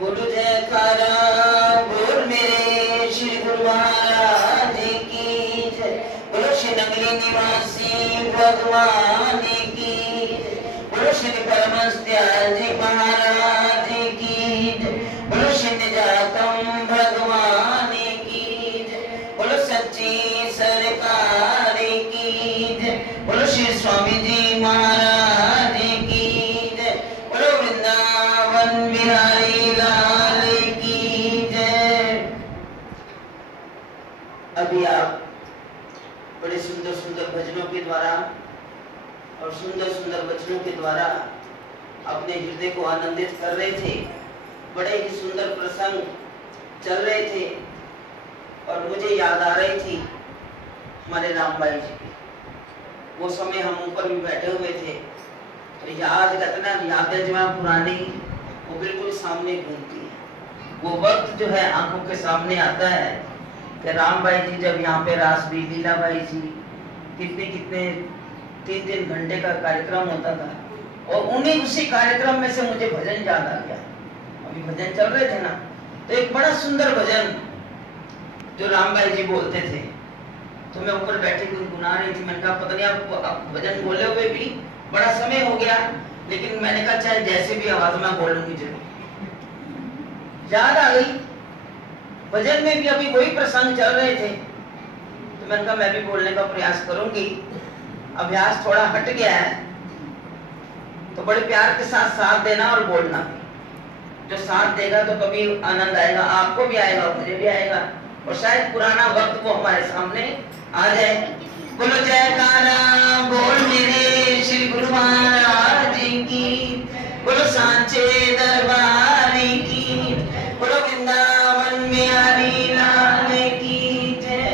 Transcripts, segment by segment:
बोलो जयकारा बोल मेरे श्री गुरु महाराज की जय। बोलो श्री नगरी निवासी भगवान की जय। बोलो श्री परमहंस महाराज की जय। बोलो श्री निजातम भगवान की जय। बोलो सच्ची सरकार की जय। बोलो श्री स्वामी जी महाराज की जय। बोलो वृंदावन बिहारी लाल की जय। अभी आप बड़े सुंदर सुंदर भजनों के द्वारा और सुंदर सुंदर वचनों के द्वारा अपने हृदय को आनंदित कर रहे थे। बड़े ही सुंदर प्रसंग चल रहे थे और मुझे याद आ रही थी हमारे राम भाई जी की। वो समय हम ऊपर भी बैठे हुए थे तो याद करना, यादें जो है पुरानी वो बिल्कुल सामने घूमती है। वो वक्त जो है आंखों के सामने आता है कि राम भाई जी जब यहाँ पे रास भी, लीला भाई जी कितने कितने 3-3 घंटे का कार्यक्रम होता था और उन्हीं उसी कार्यक्रम में से मुझे भजन याद आ गया। अभी भजन चल रहे थे ना, तो एक बड़ा सुंदर भजन जो राम भाई जी बोलते थे तो मैं ऊपर बैठी गुनगुना रही थी। मैंने कहा पता नहीं आप भजन बोले हुए भी बड़ा समय हो गया, लेकिन मैंने कहा चाहे जैसे भी आवाज में बोलूंगी जरूर। याद आ गई, भजन में भी अभी वही प्रसंग चल रहे थे तो मैंने कहा मैं भी बोलने का प्रयास करूंगी। अभ्यास थोड़ा हट गया है तो बड़े प्यार के साथ साथ देना और बोलना भी। जो साथ देगा तो कभी आनंद आएगा, आपको भी आएगा, मुझे भी आएगा और शायद पुराना वक्त वो हमारे सामने आ जाए। बोलो जयकारा बोल मेरे श्री गुरु महाराज की। बोलो सांचे दरबार की। बोलो वृंदावन बिहारी लाल की जय।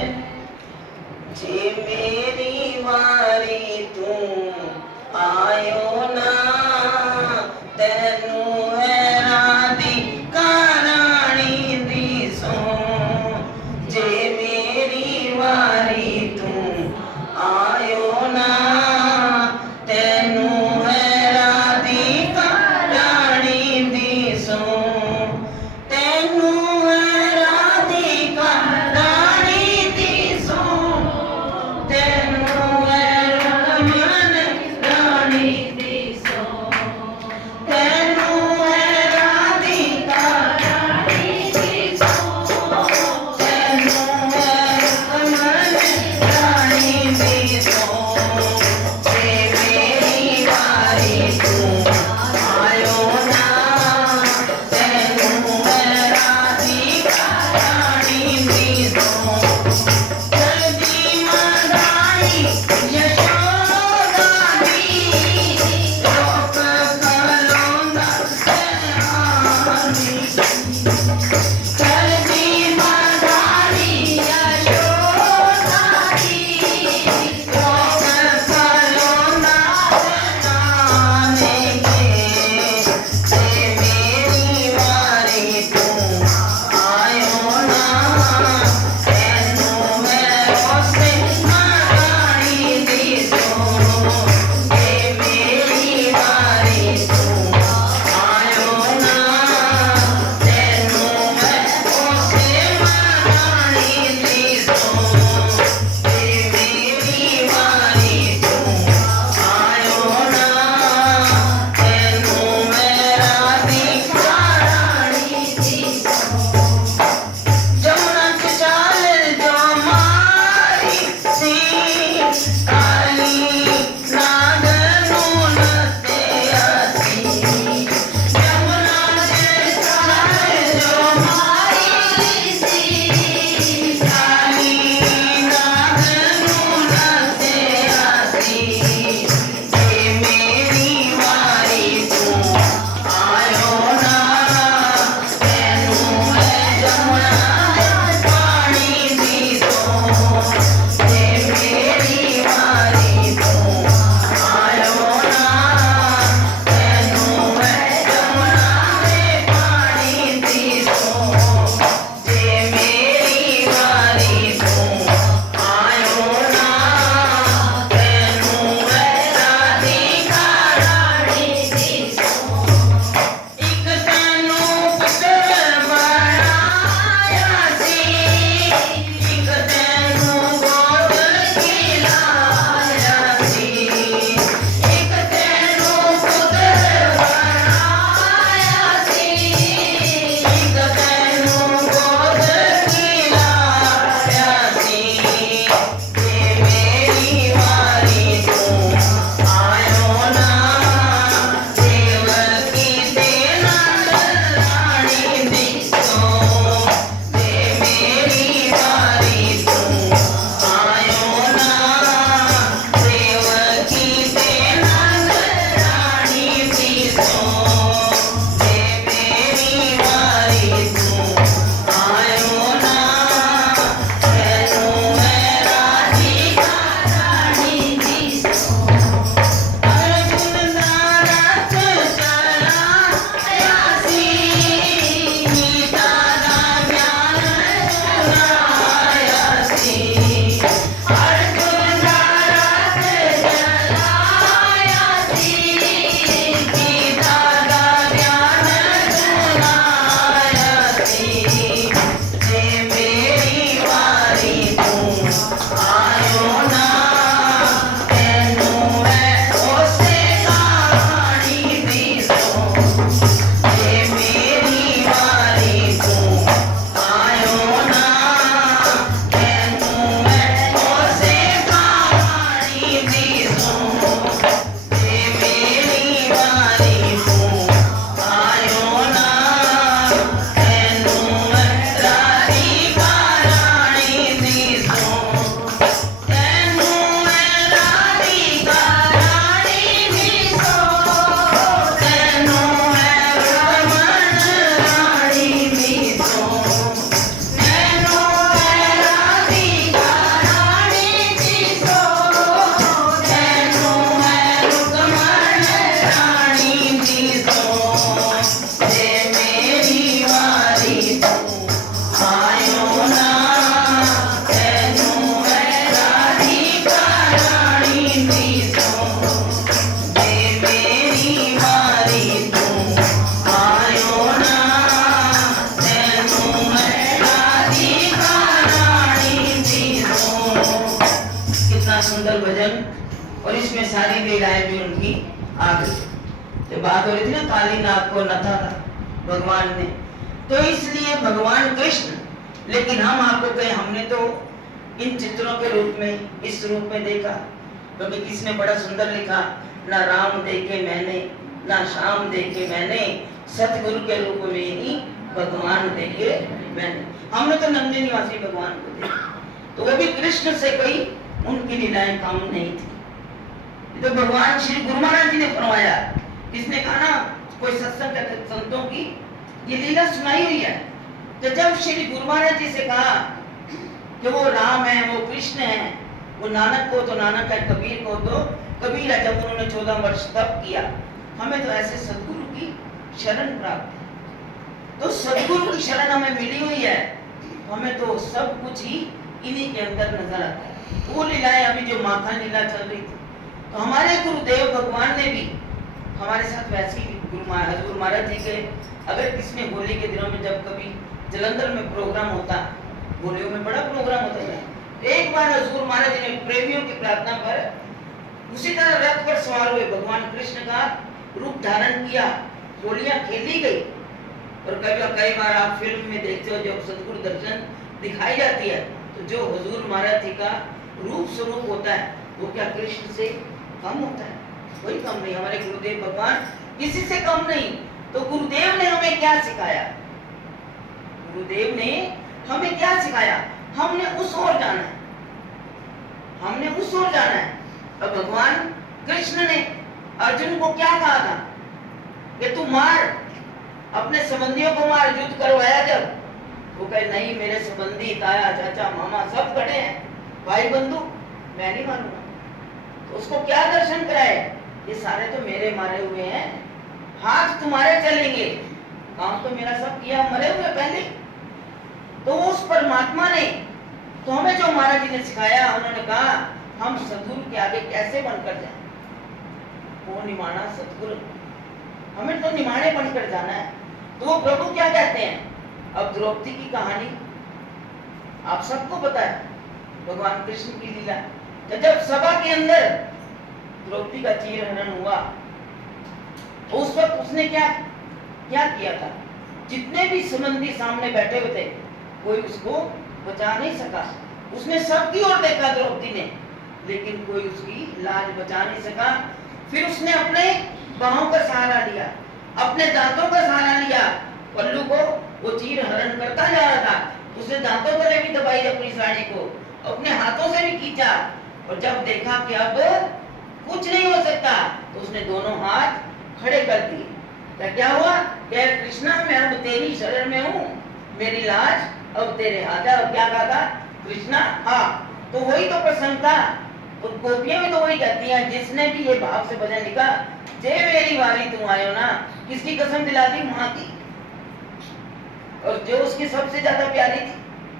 जे मेरी वारी तू आयो ना तेनू है राधिका रानी दिसो। जे मेरी वारी तू आयो ना तेनू है राधिका रानी दिसो। लीलाएं भी उनकी आ गई। ये बात हो रही थी ना, काली नाग को नथा था भगवान ने, तो इसलिए भगवान कृष्ण, लेकिन हम आपको कहें हमने तो इन चित्रों के रूप में, इस रूप में देखा, क्योंकि किसने बड़ा सुंदर लिखा, ना राम देखे मैंने, ना श्याम देखे मैंने, सतगुरु के रूप में ही भगवान देखे मैंने। हमने तो नंदी निवासी भगवान को देखा, तो वो भी कृष्ण से कोई उनकी लीलाएं कम नहीं थी। तो भगवान श्री गुरु महाराज जी ने फरमाया, किसने कहा ना, कोई सत्संग करते संतों की ये लीला सुनाई हुई है। तो जब श्री गुरु महाराज जी से कहा कि वो राम है, वो कृष्ण है, वो नानक को तो नानक है, कबीर को तो कबीर है, जब उन्होंने 14 वर्ष तप किया, हमें तो ऐसे सदगुरु की शरण प्राप्त है। तो सदगुरु की शरण हमें मिली हुई है, हमें तो सब कुछ ही इन्हीं के अंदर नजर आता है। वो लीलाएं अभी जो माखन लीला चल रही थी, तो हमारे गुरुदेव भगवान ने भी हमारे साथ वैसी हजूर महाराज जी के, अगर किसने होली के दिनों में जब कभी जलंधर में प्रोग्राम होता, होलियों में बड़ा प्रोग्राम होता है, एक बार हजूर महाराज जी ने प्रेमियों की प्रार्थना पर उसी तरह रथ पर सवार हुए भगवान कृष्ण का रूप धारण किया, होलियां खेली गई। और कई बार आप फिल्म में देखते हो जब सदगुरु दर्शन दिखाई जाती है, तो जो हजूर महाराज जी का रूप स्वरूप होता है वो क्या कृष्ण से कम होता है? कोई कम नहीं। हमारे गुरुदेव भगवान किसी से कम नहीं। तो गुरुदेव ने हमें क्या सिखाया? गुरुदेव ने हमें क्या सिखाया? हमने उस ओर जाना है, हमने उस ओर जाना है। अब भगवान कृष्ण ने अर्जुन को क्या कहा था कि तू मार, अपने संबंधियों को मार, युद्ध करवाया जब, वो कहे नहीं, मेरे संबंधी ताया चाचा मामा सब खड़े हैं, भाई बंधु, मैं नहीं मारूंगा। तो उसको क्या दर्शन कराए? ये सारे तो मेरे मारे हुए हैं, हाथ तुम्हारे चलेंगे, काम तो मेरा सब किया, मरे हुए पहले। तो उस परमात्मा ने तो हमें जो महाराज जी ने सिखाया, उन्होंने कहा हम सदगुरु के आगे कैसे बनकर जाएं? वो निमाना सदगुरु, हमें तो निमाने बनकर जाना है। तो वो प्रभु क्या कहते हैं? अब द्रौपदी की कहानी आप सबको पता है, भगवान कृष्ण की लीला। तो जब सभा के अंदर द्रौपदी का चीरहरण हुआ, उस वक्त उसने क्या किया था? जितने भी संबंधी सामने बैठे हुए थे, कोई उसको बचा नहीं सका। उसने सबकी ओर देखा द्रौपदी ने, लेकिन कोई उसकी लाज बचा नहीं सका। फिर उसने अपने बाहों का सहारा लिया, अपने दांतों का सहारा लिया, पल्लू को वो चीर हरण करता जा रहा था, उसने दांतों से भी दबाई अपनी साड़ी को, अपने हाथों से भी खींचा, और जब देखा कि अब कुछ नहीं हो सकता, तो उसने दोनों हाथ खड़े कर दिए। तो क्या हुआ? कह कृष्णा, मैं अब तेरी शरण में हूँ, मेरी लाज अब तेरे हाथ है। और क्या कहा था कृष्णा? हाँ, तो वही तो प्रसंग था। तो गोपियां भी तो वही कहती हैं, जिसने भी ये भाव से भजन लिखा, जे मेरी वारी तुम आयो ना, किसकी कसम दिला दी? माँ की। और जो उसकी सबसे ज्यादा प्यारी थी,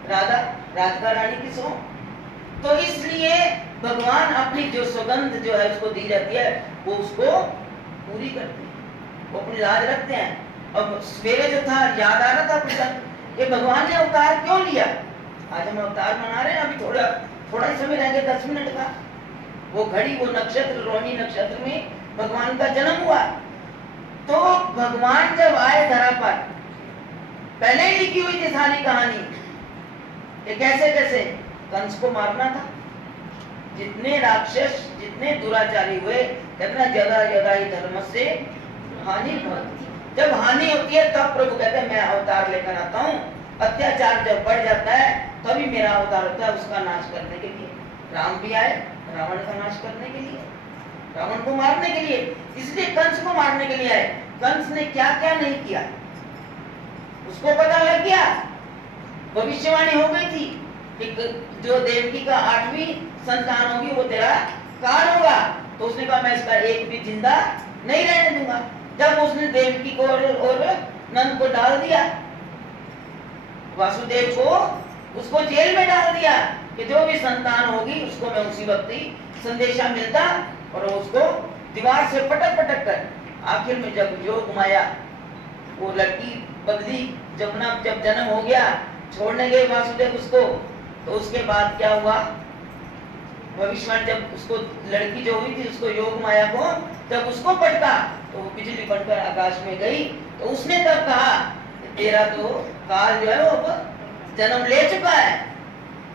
राधा रानी की सो। तो इसलिए भगवान अपनी जो सुगंध जो है उसको दी जाती है, वो उसको पूरी करते हैं, वो अपनी लाज रखते हैं। अब सवेरे जो था, याद आ रहा था प्रसंग, ये भगवान ने अवतार क्यों लिया? आज हम अवतार मना रहे हैं, अभी थोड़ा ही समय रह गया, 10 मिनट का। वो घड़ी, वो नक्षत्र, रोहिणी नक्षत्र में भगवान का जन्म हुआ। तो भगवान जब आए धरा पर, पहले ही लिखी हुई थी सारी कहानी, ये कैसे कंस को मारना था। जितने राक्षस, जितने दुराचारी हुए, कितना ज्यादा ही धर्म से हानि होती। जब हानि होती है तब प्रभु कहते हैं मैं अवतार लेकर आता हूँ। अत्याचार जब बढ़ जाता है तभी मेरा अवतार होता है, उसका नाश करने के लिए। राम भी आए रावण का नाश करने के लिए, रावण को मारने के लिए, इसलिए कंस को मारने के लिए आए। कंस ने क्या क्या नहीं किया, उसको पता लग गया, भविष्यवाणी हो गई थी कि जो देवकी का 8वीं संतान होगी वो तेरा काल होगा। तो उसने कहा मैं इसका एक भी जिंदा नहीं रहने दूंगा। जब उसने देवकी को और नंद को डाल दिया, वासुदेव को, उसको जेल में डाल दिया कि जो भी संतान होगी उसको मैं उसी वक्त ही संदेशा मिलता, और उसको दीवार से पटक कर, आखिर में जब योग माया वो लड़की बदली, जब जन्म हो गया, छोड़ने गए वासुदेव उसको, तो उसके बाद क्या हुआ? भविष्यवाणी जब उसको लड़की जो हुई थी उसको योग माया को जब उसको पटका तो वो बिजली बनकर आकाश में गई, तो उसने तब कहा तेरा तो काल जो है वो अब जन्म ले चुका है,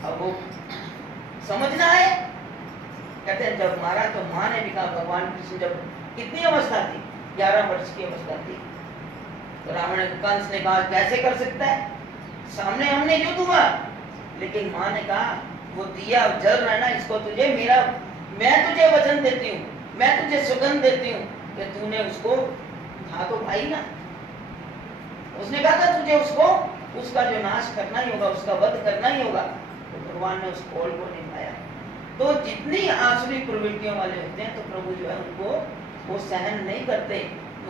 अब वो समझना है। कहते हैं जब मारा तो माँ ने भी कहा, भगवान कृष्ण जब कितनी अवस्था थी, 11 वर्ष की अवस्था थी, तो रावण कंस ने कहा कैसे कर सकता है, सामने हमने युद्ध हुआ, लेकिन माँ ने कहा वो दिया जल रहा है ना, इसको तुझे मेरा, मैं तुझे वचन देती हूँ, मैं तुझे सुगंध देती हूँ कि तूने उसको खा तो पाई ना। उसने कहा था तुझे उसको, उसका जो नाश करना ही होगा, उसका वध करना ही होगा, तो भगवान ने उस कॉल को निभाया। तो जितनी आसुरी प्रवृत्तियों वाले होते हैं तो प्रभु जो है उनको वो सहन नहीं करते।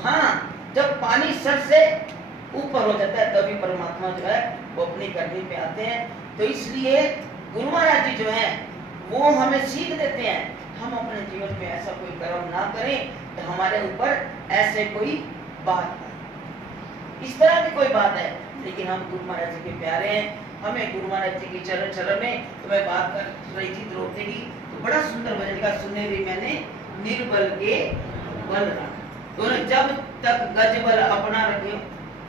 हाँ, जब पानी सर से ऊपर हो जाता है तभी परमात्मा जो है वो अपनी करनी पे आते हैं। तो इसलिए गुरु महाराज जी जो है वो हमें सीख देते हैं, हम अपने जीवन में ऐसा कोई कर्म ना करें कि हमारे ऊपर ऐसे कोई बात, इस तरह की कोई बात है। लेकिन हम गुरु महाराज जी के प्यारे हैं, हमें गुरु महाराज जी की चरण चरण में, तो मैं बात कर रही थी द्रौपदी की, तो बड़ा सुंदर भजन का सुनने भी मैंने, निर्बल के बल रखा, तो जब तक गज बल अपना रखे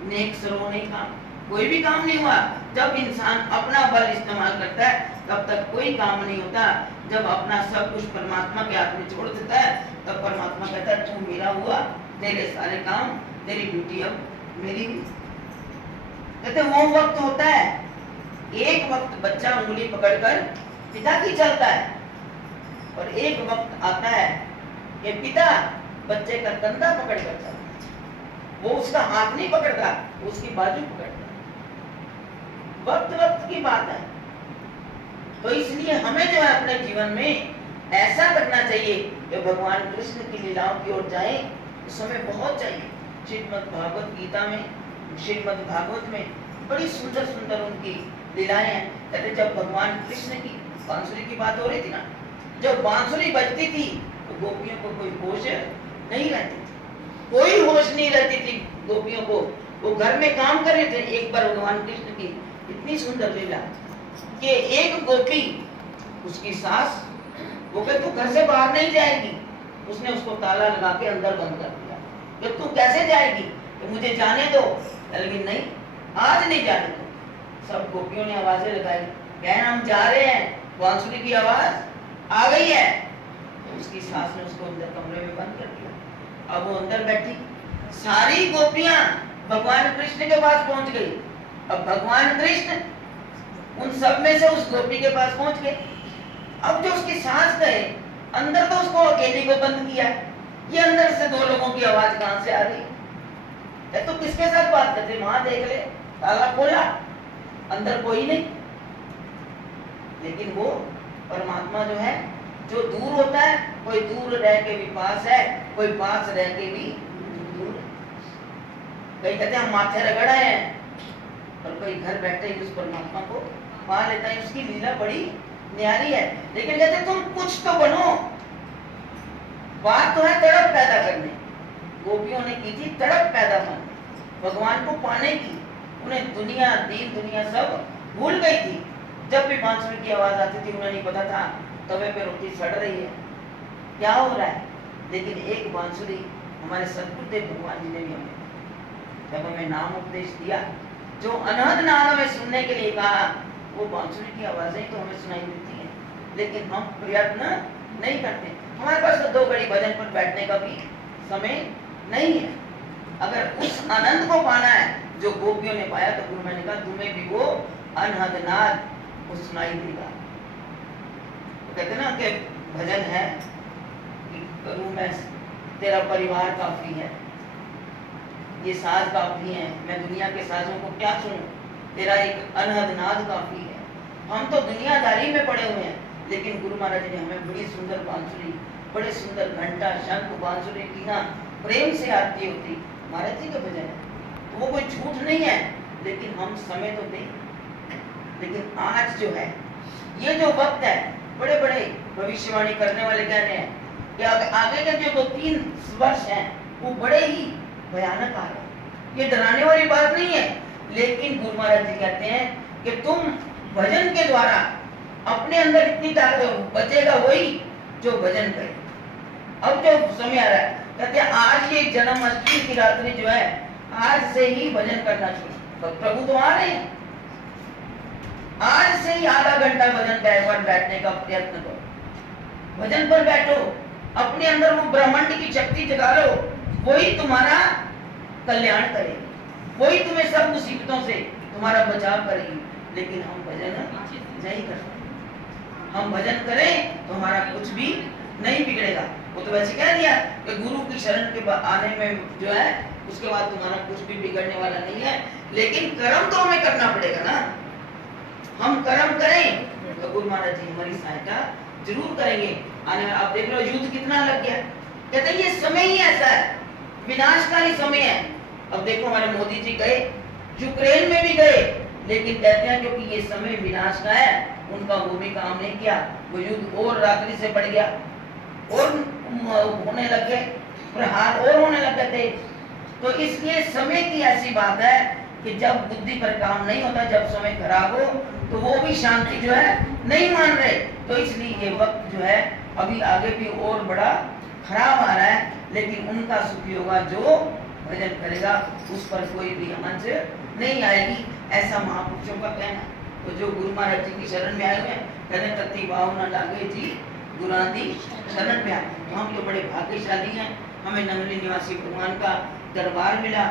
नेक सरो नहीं काम, कोई भी काम नहीं हुआ। जब इंसान अपना बल इस्तेमाल करता है तब तक कोई काम नहीं होता। जब अपना सब कुछ परमात्मा के हाथ में छोड़ देता है तब परमात्मा कहता है तू मेरा हुआ, तेरे सारे काम, तेरी ड्यूटी अब मेरी। कहते वो वक्त होता है, एक वक्त बच्चा उंगली पकड़कर पिता की चलता है, और एक वक्त आता है कि पिता बच्चे का कंधा पकड़कर चलता है। वो उसका हाथ नहीं पकड़ता, वो उसकी बाजू पकड़ता है। वक्त वक्त की बात है। तो इसलिए हमें जो है अपने जीवन में ऐसा करना चाहिए कि भगवान कृष्ण की लीलाओं की ओर जाए, उस समय बहुत चाहिए। श्रीमद् भागवत गीता में, श्रीमद् भागवत में बड़ी सुंदर सुंदर उनकी लीलाएं हैं। कहते जब भगवान कृष्ण की बांसुरी की बात हो रही थी ना, जब बांसुरी बजती थी तो गोपियों को कोई होश नहीं रहती थी, कोई होश नहीं रहती थी गोपियों को। वो घर में काम कर रहे थे। एक बार भगवान कृष्ण की इतनी सुंदर लीला कि एक गोपी, उसकी सास, वो कहती तू घर से बाहर नहीं जाएगी, उसने उसको ताला लगा के अंदर बंद कर दिया कि तू कैसे जाएगी, तो मुझे जाने दो। लेकिन नहीं, आज नहीं जाने दो। सब गोपियों ने आवाजें लगाई, बहन हम जा रहे हैं, बांसुरी की आवाज आ गई है। तो उसकी सास ने उसको अंदर कमरे में बंद कर दिया। अब वो अंदर बैठी, सारी गोपियां भगवान कृष्ण के पास पहुंच गई। अब भगवान कृष्ण उन सब में से उस गोपी के पास पहुंच गए। अब जो उसकी सास गए, अंदर तो उसको अकेली को बंद किया, ये अंदर से दो लोगों की आवाज कहां से आ रही है, तो किसके साथ बात करते, वहां देख ले, ताला खोला, अंदर कोई नहीं। लेकिन वो परमात्मा जो है, जो दूर होता है, कोई दूर रह के भी पास है, कोई पास रह के भी दूर है। कई कहते हैं हम माथे रगड़ा है, और कोई घर बैठे ही उस परमात्मा को पा लेता है। उसकी लीला बड़ी न्यारी है। लेकिन कहते तुम कुछ तो बनो। बात तो है तड़प पैदा करने, गोपियों ने की थी तड़प पैदा करने भगवान को पाने की। उन्हें दुनिया, दीन दुनिया सब भूल गई थी। जब भी बांसुरी की आवाज आती थी, उन्हें नहीं पता था तवे पे रोटी सड़ रही है, क्या हो रहा है। लेकिन एक बांसुरी हमारे सदगुरुदेव भगवान जी ने भी हमें, जब हमें नाम उपदेश दिया, जो अनहद नाम में सुनने के लिए कहा, वो बांसुरी की आवाजें तो हमें सुनाई देती हैं, लेकिन हम प्रयत्न नहीं करते। हमारे पास तो 2 घड़ी भजन पर बैठने का भी समय नहीं है। अगर उस आनंद को पाना है जो गोपियों ने पाया, तो गुरु मैंने कहा तुम्हें भी वो अनहद नाद वो सुनाई देगा। तो कहते ना कि भजन है कि करूं मैं, तेरा परिवार काफी है, ये साज काफी है, मैं दुनिया के साजों को क्या सुनूं, तेरा एक अनहद नाद काफी है। हम तो दुनियादारी में पड़े हुए हैं, लेकिन गुरु महाराज ने हमें बड़ी सुंदर बांसुरी, बड़े सुंदर घंटा, शंख, बांसुरी, टीना प्रेम से आरती होती महाराज जी के भजन है। तो वो कोई झूठ नहीं है, लेकिन हम समय तो दें। लेकिन आज जो है, ये जो वक्त है, बड़े बड़े भविष्यवाणी करने वाले कह रहे हैं कि आगे के जो 2-3 वर्ष हैं वो बड़े ही भयानक आ रहे हैं। ये डराने वाली बात नहीं है, लेकिन गुरु महाराज जी कहते हैं कि तुम भजन के द्वारा अपने अंदर इतनी ताकत बचेगा वही जो भजन करे। अब जो समय आ रहा है, कहते हैं आज ये जन्माष्टमी की रात्रि जो है, आज से ही भजन करना शुरू। प्रभु तो आ रहे हैं, आज से ही आधा घंटा भजन पर बैठने का प्रयत्न करो, भजन पर बैठो, अपने अंदर वो ब्रह्मांड की शक्ति जगा लो, वही तुम्हारा कल्याण करेगी, वही तुम्हें सब मुसीबतों से तुम्हारा बचाव करेगी। लेकिन हम भजन नहीं कर सकते। हम भजन करें तो हमारा कुछ भी नहीं बिगड़ेगा। वो तो वैसे कह दिया कि गुरु की शरण के आने में जो है उसके बाद तुम्हारा कुछ भी बिगड़ने वाला नहीं है। लेकिन कर्म तो हमें करना पड़ेगा ना। हम कर्म करें तो गुरु महाराज जी हमारी सहायता जरूर करेंगे। आने आप देख लो युद्ध कितना लग गया, कहते हैं ये समय ही ऐसा है, विनाशकारी समय है। अब देखो हमारे मोदी जी गए, यूक्रेन में भी गए, लेकिन कहते हैं क्योंकि ये समय विनाश का है, उनका वो भी काम नहीं किया, वो युद्ध और रात्रि से बढ़ गया और होने लग गए, प्रहार और होने लग गए थे। तो इसलिए समय की ऐसी बात है कि जब बुद्धि पर काम नहीं होता, जब समय खराब हो तो वो भी शांति जो है नहीं मान रहे। तो इसलिए ये वक्त जो है अभी आगे भी और बड़ा खराब आ रहा है, लेकिन उनका सुखी होगा जो भजन करेगा, उस पर कोई भी आंच नहीं आएगी, ऐसा महापुरुषों का कहना। तो जो गुरु महाराज जी की शरण में आए हुए हैं, कहते तत्ती भाव न लागे जी गुरुनाथ दी शरण में आए। तो हम तो बड़े भाग्यशाली हैं, हमें नंगली निवासी भगवान का दरबार मिला,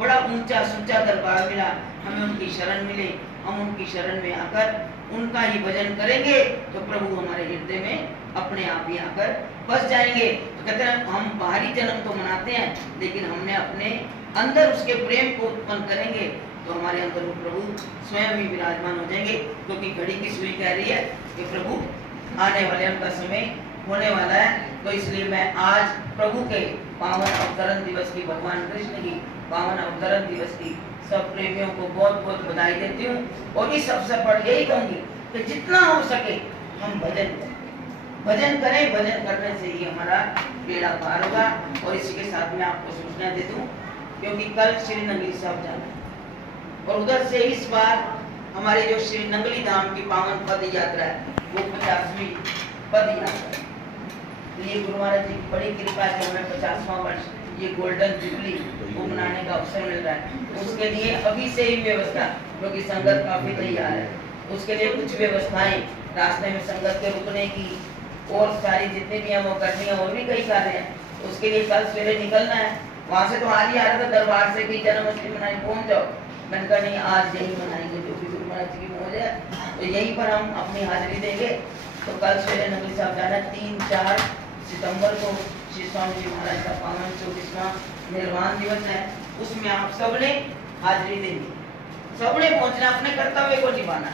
बड़ा ऊंचा सुंचा दरबार मिला, हमें उनकी शरण मिले। हम उनकी शरण में आकर उनका ही भजन करेंगे तो प्रभु हमारे हृदय में अपने आप ही आकर बस जाएंगे। तो कहते हैं हम बाहरी जन्म तो मनाते हैं, लेकिन हमने अपने अंदर उसके प्रेम को उत्पन्न करेंगे तो हमारे अंदर वो प्रभु स्वयं ही विराजमान हो जाएंगे। क्योंकि घड़ी की सुई कह रही है कि प्रभु आने वाले उनका समय होने वाला है। तो इसलिए मैं आज प्रभु के पावन अवतरण दिवस की, भगवान कृष्ण की पावन अवतरण दिवस की सब प्रेमियों को बहुत बहुत बधाई देती हूँ। और इस अवसर पर यही कहूंगी कि जितना हो सके हम भजन करें, भजन करें, भजन करने से ही हमारा बेड़ा पार होगा। और इसी के साथ में आपको सूचना दे दूं, क्योंकि कल श्री नंगली साहब जाना है और उधर से इस बार हमारी जो श्री नंगली धाम की पावन पद यात्रा है वो 50वीं पद यात्रा। ये गुरु महाराज जी की बड़ी कृपा है कि हमें 50वां वर्ष ये गोल्डन जुबली को मनाने का अवसर मिल रहा है। उसके लिए अभी से ही व्यवस्था, क्योंकि संगत काफी तैयार है, उसके लिए कुछ व्यवस्थाएं रास्ते में संगत के रुकने की और सारी जितनी भी हैं वो करनी है, और भी कई कार्य हैं। उसके लिए कल सवेरे निकलना है। वहाँ से तो आज ही आ रहा था दरबार से कि जन्माष्टमी मनाई, पहुँच जाओ। मैंने कहा नहीं, आज यही मनाएंगे, जो भी गुरु महाराज जी की मौज है, तो यहीं पर हम अपनी हाजिरी देंगे। तो कल सवेरे नंगली साहब जाना 3-4 सितंबर को श्री स्वामी जी महाराज का पावन 24वां निर्वाण दिवस है। उसमें आप सबने हाजिरी देनी, सबने पहुंचना, अपने कर्तव्य को निभाना।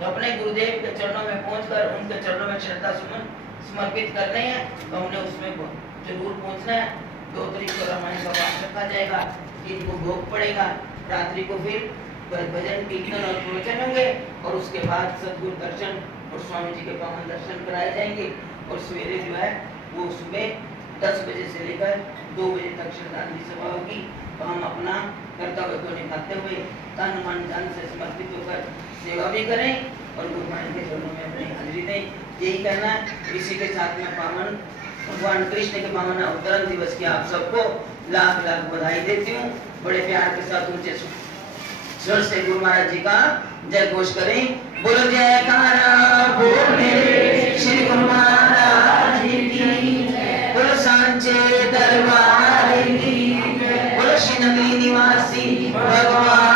तो अपने गुरुदेव के चरणों में पहुंचकर उनके चरणों में श्रद्धा सुमन समर्पित करने हैं, तो हमने उसमें जरूर पहुंचना है। 2 तारीख को रामायण का पाठ रखा जाएगा, 3 को भोग पड़ेगा, रात्रि को फिर भजन कीर्तन और प्रवचन होंगे, और उसके बाद सद्गुरु दर्शन और स्वामी जी के पावन दर्शन कराए जाएंगे। और सवेरे जो है वो सुबह 10 बजे से लेकर 2 बजे तक श्रद्धांजलि सभा होगी। तो हम अपना कर्तव्य को निभाते हुए तन मन धन से समर्पित होकर सेवा भी करें और गुरु महाराज के चरणों में अपनी हाजिरी दें, यही कहना है। इसी के साथ में पावन भगवान कृष्ण के पावन अवतरण दिवस की आप सबको लाख लाख बधाई देती हूँ। बड़े प्यार के साथ ऊंचे स्वर से गुरु महाराज जी का जय घोष करें। बोलो जयकारा बोले श्री गुरु महाराज की, बोलो सांचे दरबार की, बोलो श्री नगरी निवासी भगवान